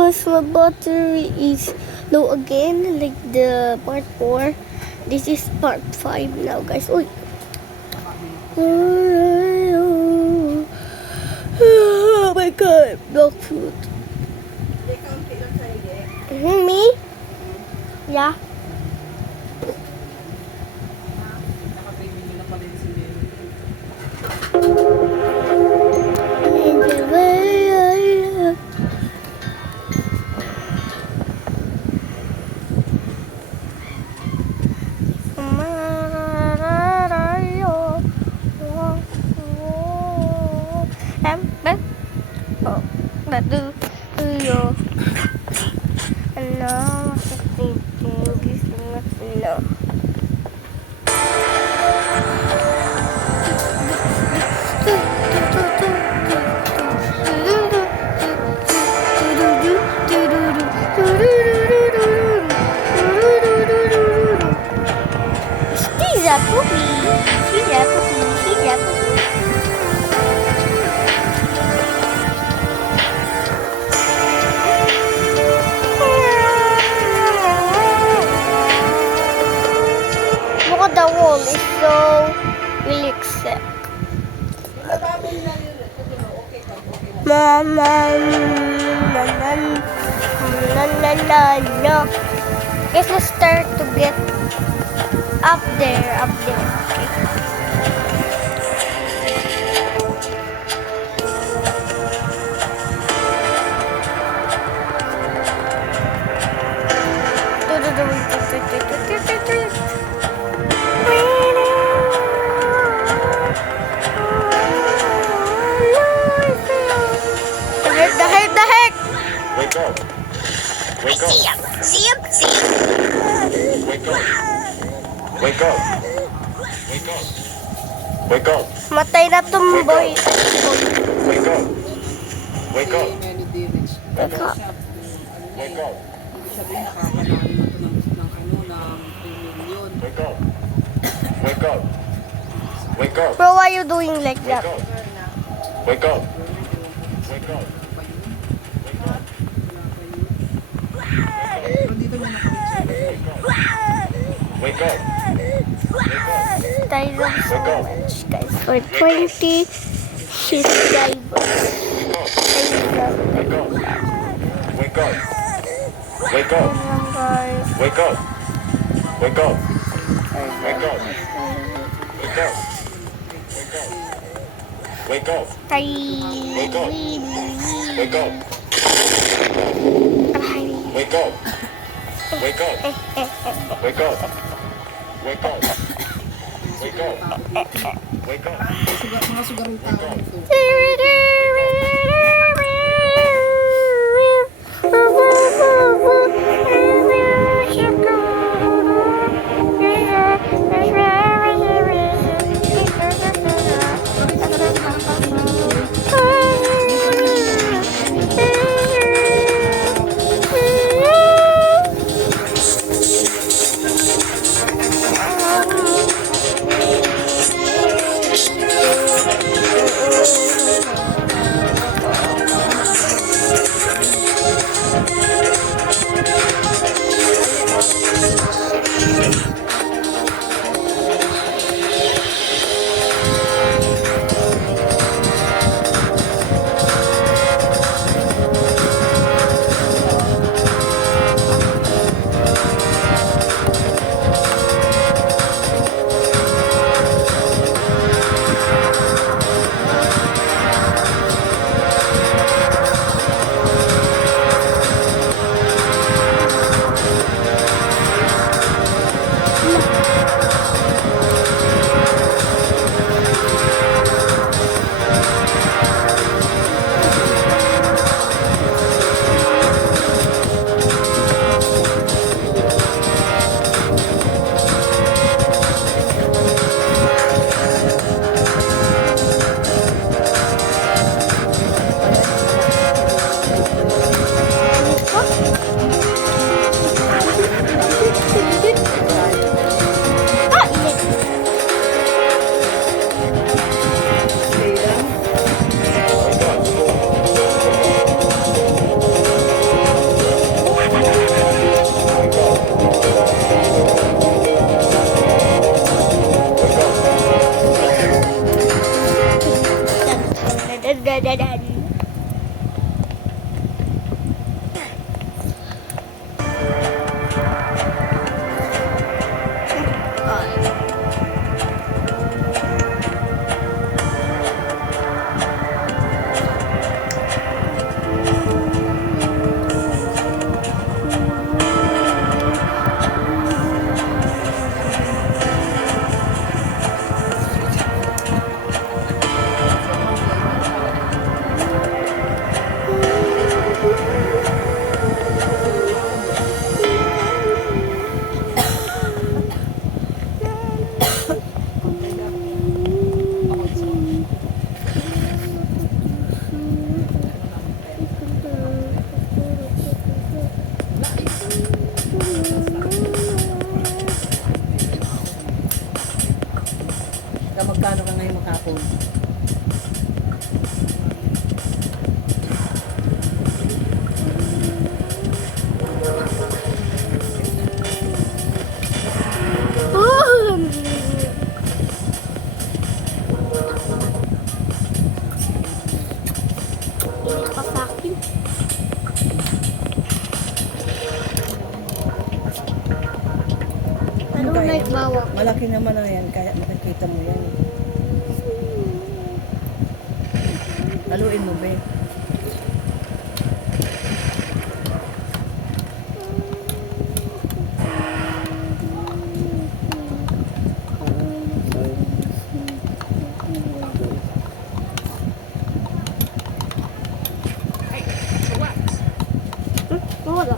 because my battery is low again, like the part 4. This is part 5 now, guys. Uy. Oh my god, dog food. Me? Yeah. Look at the wall, it's so really sick. No. Guess let's start to get up there. The heck! Wake up! Wake up! See him! Wake up! Wake up! Wake up! Wake up! Matay na tumboy. Wake up! Wake up! Teka. Wake up! Wake up! Wake up! Wake up! Bro, why are you doing like Wake that? up! Wake up! Wake up! Wake up! Guys, I'm so much, guys. For 20 subscribers. Wake up! Wake up! Wake up! Guys. Wake up! Wake up! Wake up! Wake up! Wake up! Hi. Wake up! Wake up! Wake up! Wake up! Wake up! Wake up! Wake up! Wake up! Mga sugarong tao ito. Tapon. Init pa sa akin. I don't like bawang. Malaki naman na yan, kaya makikita mo yan. Haluin mo, be. Wala.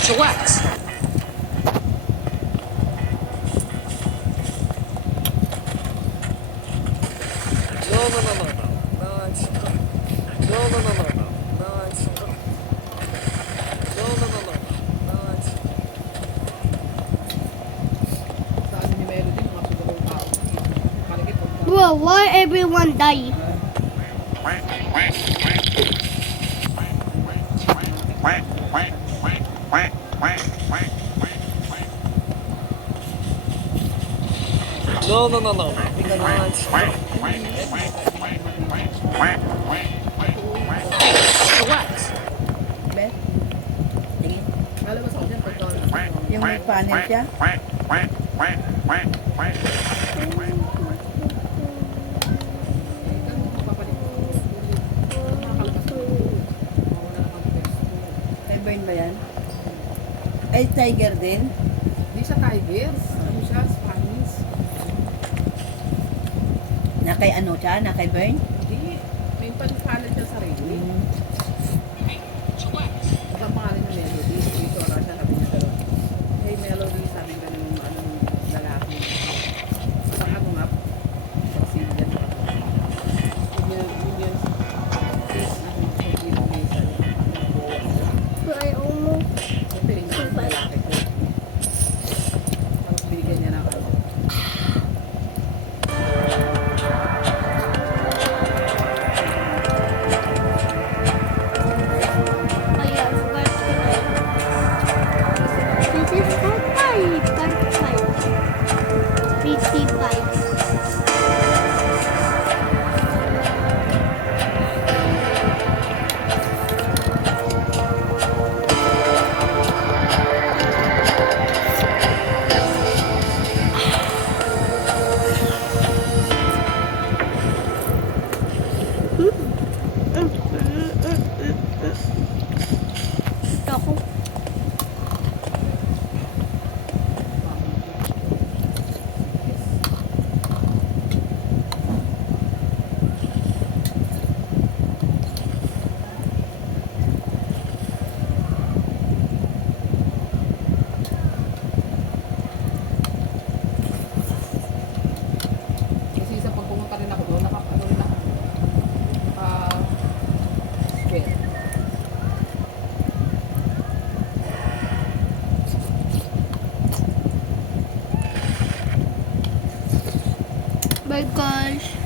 Chillax. Saan ni Melody, mga sigurong tao. Malaki po. Bro, why everyone die? Chillax. Be? Sige. Alam mo sa akin, pagka... Yung may panel siya. Kay Bern ba yan? Ay, tiger din. Hindi siya tigers. Ano siya? Spanish. Na kay ano siya? Na kay Bern? Hindi. May palipalan siya sarili. Basta ang pangalan niya Melody. Dito wala siya sabi niya dalawa. Hey Melody, sabi ka ng anong lalaki. Sa ano nga? Brazilian. Indian. Please, ano, Mesa. I almost. Ito yung lalaki ko. Tapos binigyan niya ng ano. Oh yeah, I forgot to This is part 5. 55. Ako. Kasi isa pag pumunta rin ako doon, ano rin ako. Square. Bye guys.